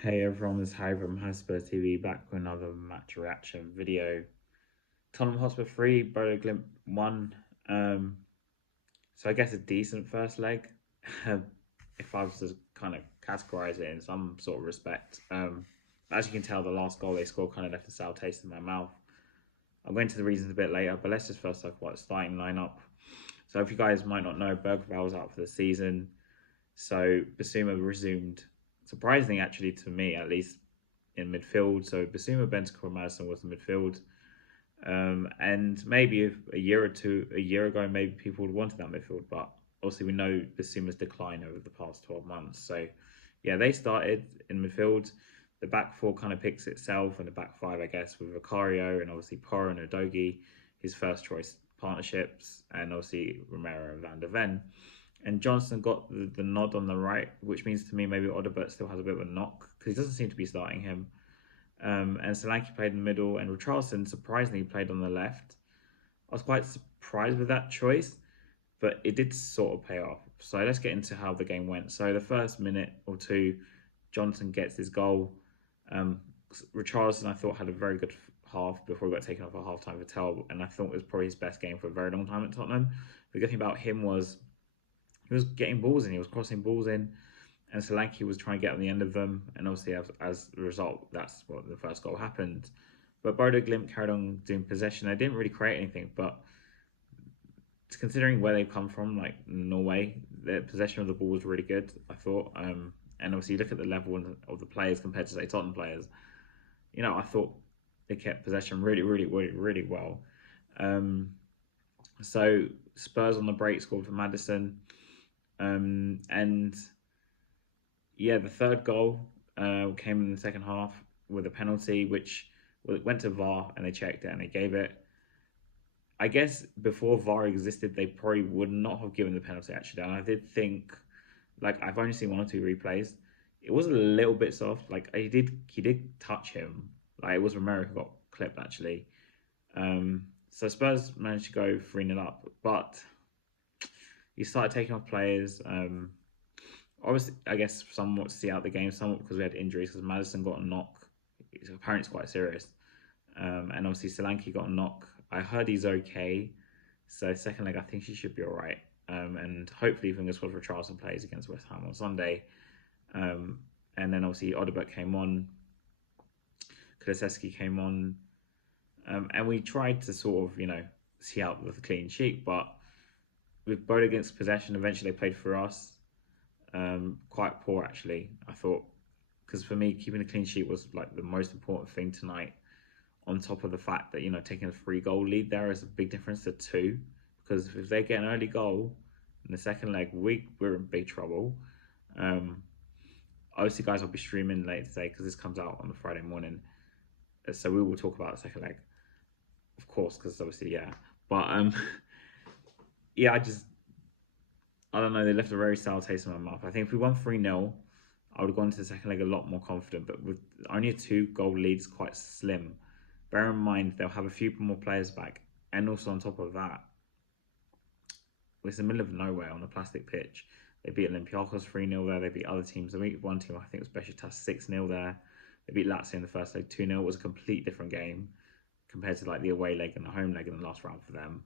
Hey everyone, it's Harry from Spurs TV back with another match reaction video. Tottenham Hotspur 3, Bodo Glimt 1. So I guess a decent first leg. If I was to kind of categorize it in some sort of respect. As you can tell, the last goal they scored kind of left a sour taste in my mouth. I'll go into the reasons a bit later, but let's just first talk about the starting lineup. So if you guys might not know, Bergval's out for the season. So Basuma resumed, surprisingly actually to me at least, in midfield. So Basuma, Bentancur, and Madison was the midfield. And maybe if a year ago, maybe people would have wanted that midfield. But obviously, we know Basuma's decline over the past 12 months. So, yeah, they started in midfield. The back four kind of picks itself, and the back five, I guess, with Vicario and obviously Porro and Odogi, his first choice partnerships, and obviously Romero and Van der Ven. And Johnson got the nod on the right, which means to me maybe Odobert still has a bit of a knock because he doesn't seem to be starting him. And Solanke played in the middle, and Richarlison surprisingly played on the left. I was quite surprised with that choice, but it did sort of pay off. So let's get into how the game went. So the first minute or two, Johnson gets his goal. Richarlison, I thought, had a very good half before he got taken off at half-time for Tel, and I thought it was probably his best game for a very long time at Tottenham. The good thing about him was he was getting balls in, he was crossing balls in, and Solanke was trying to get on the end of them. And obviously, as a result, that's what the first goal happened. But Bodo Glimt carried on doing possession. They didn't really create anything, but considering where they've come from, like Norway, their possession of the ball was really good, I thought. And obviously, you look at the level of the players compared to, say, Tottenham players, I thought they kept possession really, really, really, really well. Um, so Spurs on the break scored for Madison. And yeah, the third goal came in the second half with a penalty, which went to VAR and they checked it and they gave it. I guess before VAR existed, they probably would not have given the penalty actually. And I did think, like, I've only seen one or two replays. It was a little bit soft. Like he did touch him. Like it was Romero who got clipped actually. So Spurs managed to go 3-0 up, but he started taking off players. Obviously, I guess somewhat to see out the game, somewhat because we had injuries. Because Madison got a knock, apparently it's quite serious, and obviously Solanke got a knock. I heard he's okay, so second leg I think he should be all right. And hopefully fingers crossed for Richarlison plays against West Ham on Sunday. And then obviously Odobert came on, Kulusevski came on, and we tried to sort of see out with a clean sheet, but with both against possession, eventually they played for us. Quite poor actually, I thought, because for me keeping a clean sheet was like the most important thing tonight. On top of the fact that taking a 3-goal lead there is a big difference to two, because if they get an early goal in the second leg, we're in big trouble. Um, Obviously, guys, I'll be streaming later today because this comes out on the Friday morning, so we will talk about the second leg, of course, because obviously, yeah. But yeah, I don't know. They left a very sour taste in my mouth. I think if we won 3-0, I would have gone to the second leg a lot more confident. But with only a 2-goal lead, it's quite slim. Bear in mind, they'll have a few more players back. And also on top of that, it's the middle of nowhere on a plastic pitch. They beat Olympiacos 3-0 there. They beat other teams. They beat one team, I think it was Besiktas 6-0 there. They beat Lazio in the first leg 2-0. It was a complete different game compared to like the away leg and the home leg in the last round for them.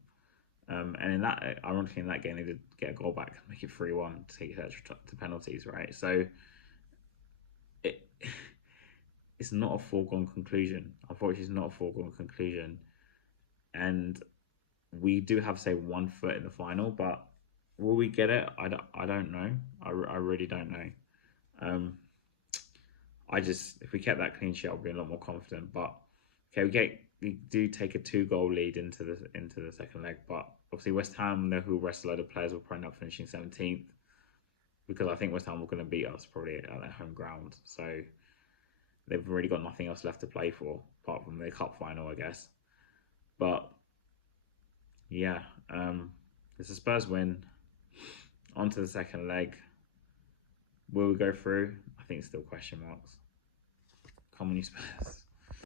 And in that, ironically, in that game, they did get a goal back and make it 3-1 to take it to penalties, right? So it it's not a foregone conclusion. Unfortunately, it's not a foregone conclusion. And we do have, say, 1 foot in the final, but will we get it? I don't know. I really don't know. Um, if we kept that clean sheet, I'll be a lot more confident. But okay, we do take a 2-goal lead into the second leg, but obviously West Ham, who rest a load of players, will probably not finishing 17th, because I think West Ham were going to beat us probably at their home ground. So they've really got nothing else left to play for apart from the cup final, I guess. But yeah, it's a Spurs win. On to the second leg. Will we go through? I think it's still question marks. Come on, you Spurs.